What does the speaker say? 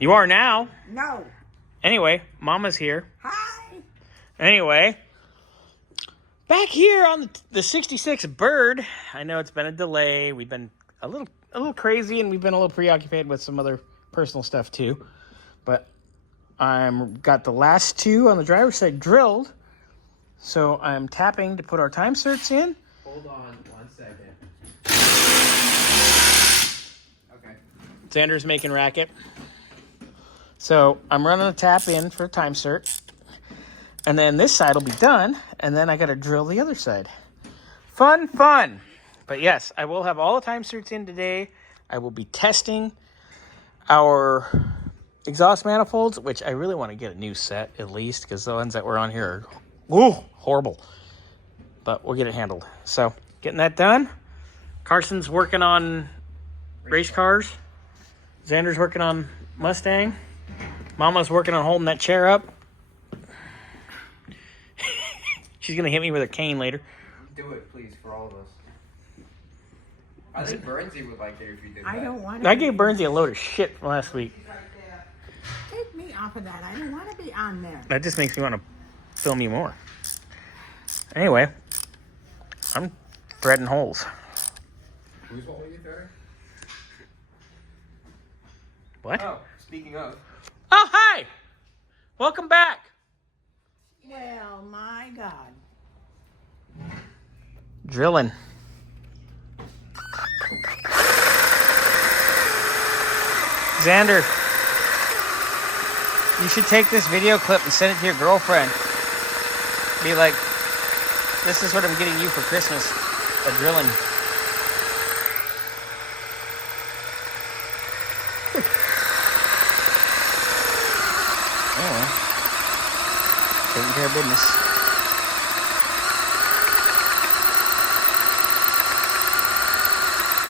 You are now. No. Anyway, Mama's here. Hi. Anyway, back here on the 66 Bird. I know it's been a delay. We've been a little crazy, and we've been a little preoccupied with some other personal stuff too. But I'm got the last two on the driver's side drilled. So I'm tapping to put our time-serts in. Hold on 1 second. Okay. Xander's making racket. So I'm running a tap in for a time-cert. And then this side will be done. And then I got to drill the other side. Fun, fun. But yes, I will have all the time-certs in today. I will be testing our exhaust manifolds, which I really want to get a new set at least, because the ones that were on here are horrible. But we'll get it handled. So getting that done. Carson's working on race cars. Xander's working on Mustang. Mama's working on holding that chair up. She's going to hit me with a cane later. Do it, please, for all of us. I think Bernsey would like it if you did that. I don't want to. I gave Bernsey a load of shit from last week. Take me off of that. I don't want to be on there. That just makes me want to film you more. Anyway, I'm threading holes. Who's holding you threading? What? Oh, speaking of. Oh, hi! Welcome back. Well, my God. Drilling. Xander, you should take this video clip and send it to your girlfriend. Be like, this is what I'm getting you for Christmas, a drilling. Anyway, taking care of business.